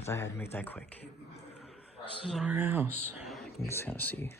thought I had to make that quick. This is our house. You can just kind of see